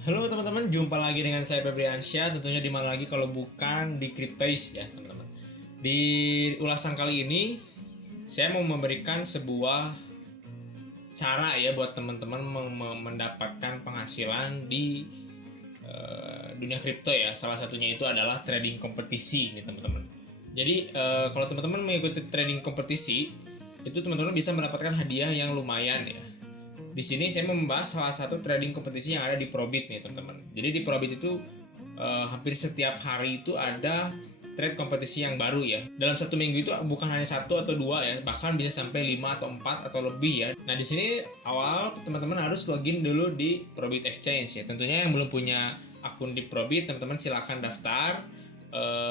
Halo teman-teman, jumpa lagi dengan saya Febri Ansyah. Tentunya di mana lagi kalau bukan di Cryptois ya teman-teman. Di ulasan kali ini saya mau memberikan sebuah cara ya buat teman-teman mendapatkan penghasilan di dunia kripto ya. Salah satunya itu adalah trading kompetisi nih teman-teman. Jadi kalau teman-teman mengikuti trading kompetisi itu teman-teman bisa mendapatkan hadiah yang lumayan ya. Di sini saya membahas salah satu trading kompetisi yang ada di Probit nih teman-teman. Jadi di Probit itu hampir setiap hari itu ada trade kompetisi yang baru ya. Dalam satu minggu itu bukan hanya satu atau dua ya, bahkan bisa sampai 5 atau 4 atau lebih ya. Nah di sini awal teman-teman harus login dulu di Probit Exchange ya. Tentunya yang belum punya akun di Probit, teman-teman silahkan daftar.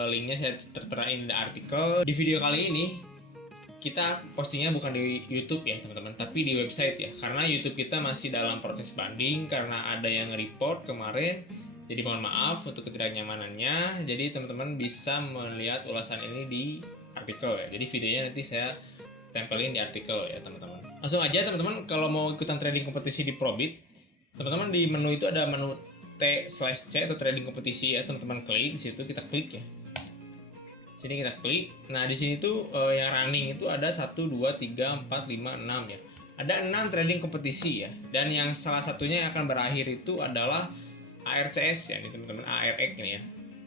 Linknya saya terterain di artikel. Di video kali ini kita postingnya bukan di YouTube ya teman-teman, tapi di website ya, karena YouTube kita masih dalam proses banding karena ada yang report kemarin. Jadi mohon maaf untuk ketidaknyamanannya. Jadi teman-teman bisa melihat ulasan ini di artikel ya. Jadi videonya nanti saya tempelin di artikel ya teman-teman. Langsung aja teman-teman, kalau mau ikutan trading kompetisi di Probit, teman-teman di menu itu ada menu T/C atau trading kompetisi ya, teman-teman klik di situ, kita klik ya. Sini kita klik. Nah, di sini tuh yang running itu ada 1 2 3 4 5 6 ya. Ada 6 trading kompetisi ya. Dan yang salah satunya yang akan berakhir itu adalah ARCS ya, nih teman-teman, ARX ini ya.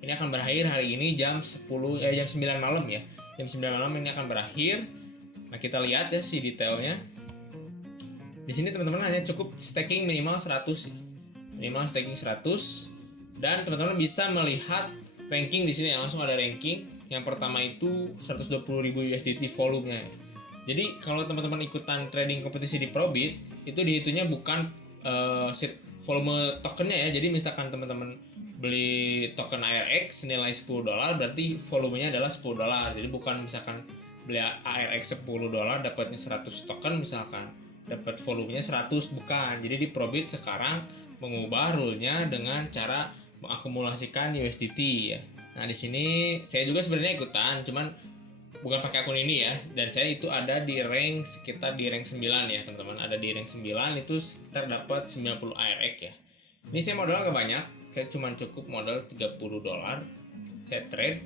Ini akan berakhir hari ini jam 10 jam 9 malam ya. Jam 9 malam ini akan berakhir. Nah, kita lihat ya si detailnya. Di sini teman-teman hanya cukup staking minimal 100 ya. Minimal staking 100 dan teman-teman bisa melihat ranking di sini ya, langsung ada ranking. Yang pertama itu 120.000 USDT volumenya ya. Jadi kalau teman-teman ikutan trading kompetisi di Probit itu dihitungnya bukan volume tokennya ya. Jadi misalkan teman-teman beli token ARX senilai $10 berarti volumenya adalah $10. Jadi bukan misalkan beli ARX $10 dapatnya 100 token misalkan, dapat volumenya 100, bukan. Jadi di Probit sekarang mengubah rule-nya dengan cara mengakumulasikan USDT ya. Nah, di sini saya juga sebenarnya ikutan, cuman bukan pakai akun ini ya. Dan saya itu ada di rank sekitar di rank 9 ya, teman-teman. Ada di rank 9 itu sekitar dapat 90 ARX ya. Ini saya modal gak banyak, saya cuma cukup modal $30. Saya trade,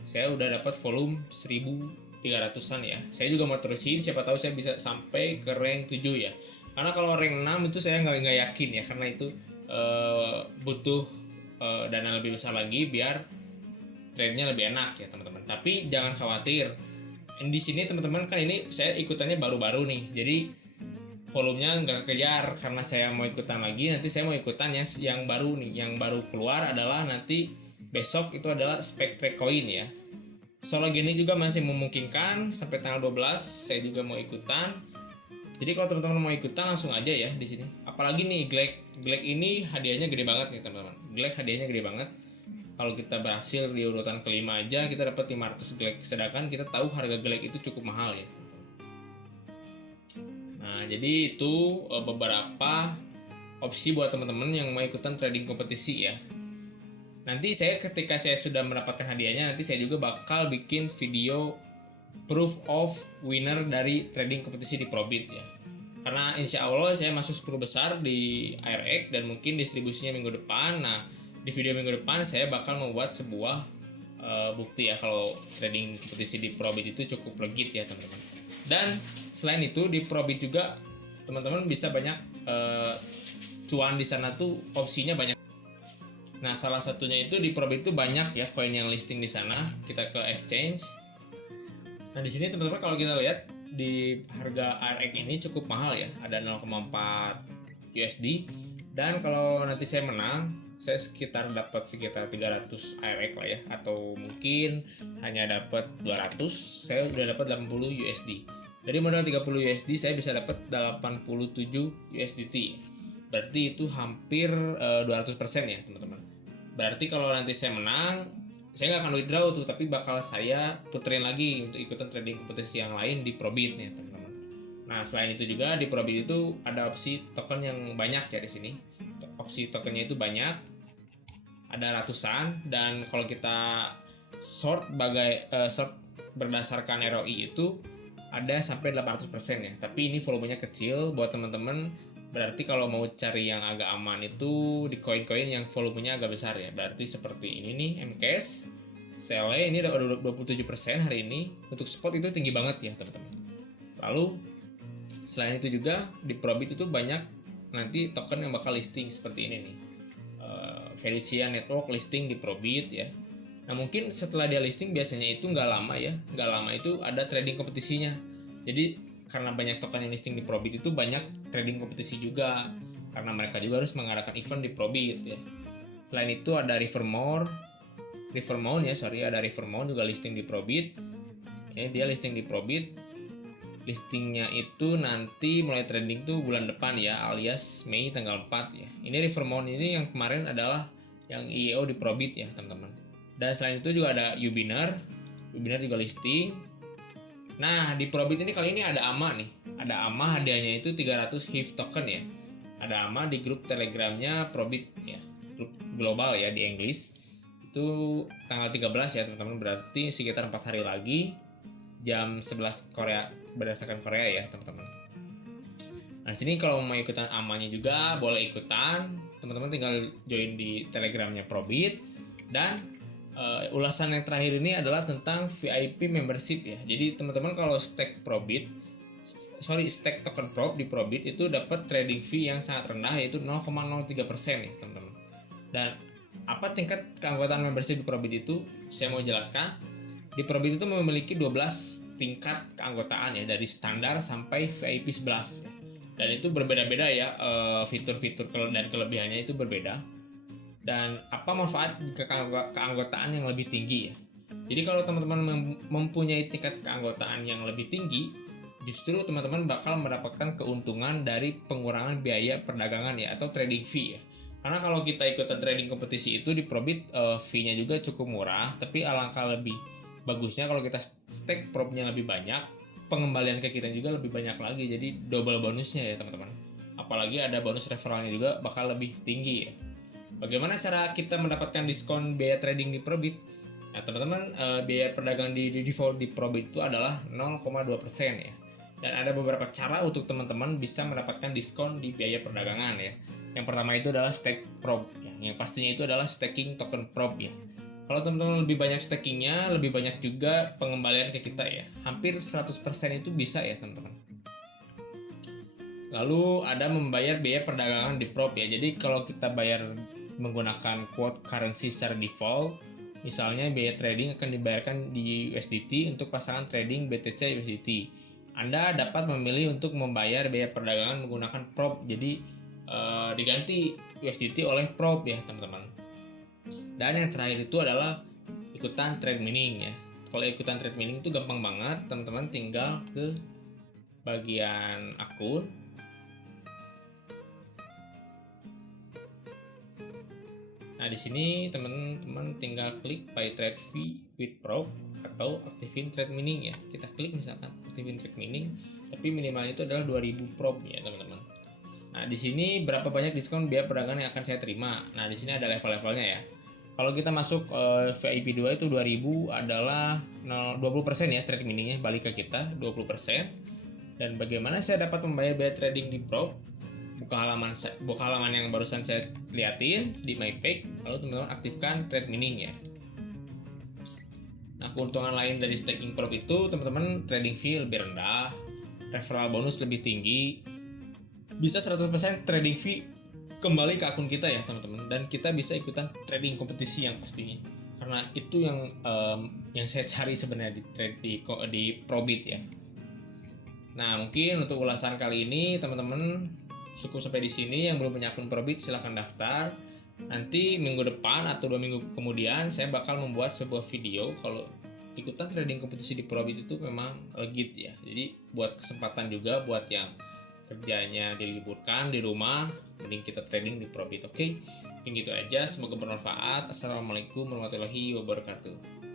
saya udah dapat volume 1.300-an ya. Saya juga mau terusin, siapa tahu saya bisa sampai ke rank 7 ya. Karena kalau rank 6 itu saya nggak yakin ya, karena itu butuh dana lebih besar lagi biar trade-nya lebih enak ya teman-teman. Tapi jangan khawatir. Di sini teman-teman kan ini saya ikutannya baru-baru nih. Jadi volumenya nggak kejar karena saya mau ikutan lagi. Nanti saya mau ikutan yang baru nih. Yang baru keluar adalah nanti besok itu adalah Spectre Coin ya. Soalnya gini juga masih memungkinkan sampai tanggal 12 saya juga mau ikutan. Jadi kalau teman-teman mau ikutan langsung aja ya di sini. Apalagi nih Glek ini hadiahnya gede banget nih teman-teman. Glek hadiahnya gede banget. Kalau kita berhasil di urutan kelima aja kita dapat 500 Glek, sedangkan kita tahu harga Glek itu cukup mahal ya. Nah, jadi itu beberapa opsi buat teman-teman yang mau ikutan trading kompetisi ya. Nanti ketika saya sudah mendapatkan hadiahnya, nanti saya juga bakal bikin video proof of winner dari trading kompetisi di Probit ya. Karena insya Allah saya masuk 10 besar di ARX dan mungkin distribusinya minggu depan. Nah, di video minggu depan saya bakal membuat sebuah bukti ya kalau trading kompetisi di Probit itu cukup legit ya teman-teman. Dan selain itu di Probit juga teman-teman bisa banyak cuan di sana tuh, opsinya banyak. Nah, salah satunya itu di Probit itu banyak ya koin yang listing di sana. Kita ke exchange. Nah, di sini teman-teman kalau kita lihat di harga ARX ini cukup mahal ya, ada 0,4 USD. Dan kalau nanti saya menang, saya dapat sekitar 300 ARX lah ya, atau mungkin hanya dapat 200, saya udah dapat 80 USD. Dari modal 30 USD saya bisa dapat 87 USDT. Berarti itu hampir 200% ya teman-teman. Berarti kalau nanti saya menang, saya nggak akan withdraw tuh, tapi bakal saya puterin lagi untuk ikutan trading kompetisi yang lain di Probit nih teman-teman. Nah, selain itu juga di Probit itu ada opsi token yang banyak ya di sini. Opsi tokennya itu banyak, ada ratusan, dan kalau kita short berdasarkan ROI itu ada sampai 800% ya. Tapi ini volumenya kecil buat teman-teman Berarti kalau mau cari yang agak aman itu di koin-koin yang volumenya agak besar ya. Berarti seperti ini nih, MCash, CLE ini udah 27% hari ini. Untuk spot itu tinggi banget ya teman-teman. Lalu selain itu juga di Probit itu banyak nanti token yang bakal listing seperti ini nih. Felicia Network listing di Probit ya. Nah mungkin setelah dia listing biasanya itu nggak lama ya, nggak lama itu ada trading kompetisinya. Jadi karena banyak token yang listing di Probit itu banyak trading kompetisi juga, karena mereka juga harus mengadakan event di Probit ya. Selain itu ada Rivermount juga listing di Probit. Ini dia listing di Probit. Listingnya itu nanti mulai trading tuh bulan depan ya, alias Mei tanggal 4 ya. Ini Rivermount ini yang kemarin adalah yang IEO di Probit ya teman-teman. Dan selain itu juga ada Ubear juga listing. Nah, di Probit ini kali ini ada AMA nih. Ada AMA hadiahnya itu 300 HIF token ya. Ada AMA di grup Telegramnya Probit ya. Grup global ya di Inggris. Itu tanggal 13 ya, teman-teman. Berarti sekitar 4 hari lagi jam 11 Korea berdasarkan Korea ya, teman-teman. Nah, sini kalau mau ikutan AMA-nya juga boleh ikutan. Teman-teman tinggal join di Telegramnya Probit. Dan ulasan yang terakhir ini adalah tentang VIP membership ya. Jadi teman-teman kalau stake token Prob di Probit itu dapat trading fee yang sangat rendah yaitu 0,03% ya teman-teman. Dan apa tingkat keanggotaan membership di Probit itu? Saya mau jelaskan. Di Probit itu memiliki 12 tingkat keanggotaan ya, dari standar sampai VIP 11 ya. Dan itu berbeda-beda ya, fitur-fitur dan kelebihannya itu berbeda. Dan apa manfaat keanggotaan yang lebih tinggi ya. Jadi kalau teman-teman mempunyai tingkat keanggotaan yang lebih tinggi, justru teman-teman bakal mendapatkan keuntungan dari pengurangan biaya perdagangan ya, atau trading fee ya. Karena kalau kita ikutan trading kompetisi itu di Probit, fee-nya juga cukup murah, tapi alangkah lebih bagusnya kalau kita stake Probnya lebih banyak, pengembalian ke kita juga lebih banyak lagi, jadi double bonusnya ya teman-teman. Apalagi ada bonus referralnya juga bakal lebih tinggi ya. Bagaimana cara kita mendapatkan diskon biaya trading di Probit? Nah, teman-teman, biaya perdagangan di default di Probit itu adalah 0,2% ya. Dan ada beberapa cara untuk teman-teman bisa mendapatkan diskon di biaya perdagangan ya. Yang pertama itu adalah stake Prob ya. Yang pastinya itu adalah staking token Prob ya. Kalau teman-teman lebih banyak stakingnya, lebih banyak juga pengembalian ke kita ya. Hampir 100% itu bisa ya teman-teman. Lalu ada membayar biaya perdagangan di Prob ya. Jadi kalau kita bayar menggunakan quote currency secara default, misalnya biaya trading akan dibayarkan di USDT untuk pasangan trading BTC USDT. Anda dapat memilih untuk membayar biaya perdagangan menggunakan Prob, jadi diganti USDT oleh Prob ya teman-teman. Dan yang terakhir itu adalah ikutan trade mining ya. Kalau ikutan trade mining itu gampang banget, teman-teman tinggal ke bagian akun. Nah, di sini teman-teman tinggal klik buy trade fee with Prob atau aktifin trade mining ya. Kita klik misalkan aktifin trade mining, tapi minimalnya itu adalah 2000 Prob ya, teman-teman. Nah, di sini berapa banyak diskon biaya perdagangan yang akan saya terima. Nah, di sini ada level-levelnya ya. Kalau kita masuk VIP 2 itu 2000 adalah 20% ya trade miningnya balik ke kita 20%. Dan bagaimana saya dapat membayar biaya trading di Prob? Buka halaman yang barusan saya liatin di MyPake, lalu teman-teman aktifkan trade mining ya. Nah, keuntungan lain dari staking Prob itu teman-teman trading fee lebih rendah, referral bonus lebih tinggi, bisa 100% trading fee kembali ke akun kita ya teman-teman, dan kita bisa ikutan trading kompetisi yang pastinya. Karena itu yang saya cari sebenarnya di Probit ya. Nah, mungkin untuk ulasan kali ini teman-teman cukup sampai di sini. Yang belum punya akun Probit silahkan daftar. Nanti minggu depan atau 2 minggu kemudian saya bakal membuat sebuah video kalau ikutan trading kompetisi di Probit itu memang legit ya. Jadi buat kesempatan juga buat yang kerjanya diliburkan di rumah, mending kita trading di Probit. Oke, gitu aja. Semoga bermanfaat. Assalamualaikum warahmatullahi wabarakatuh.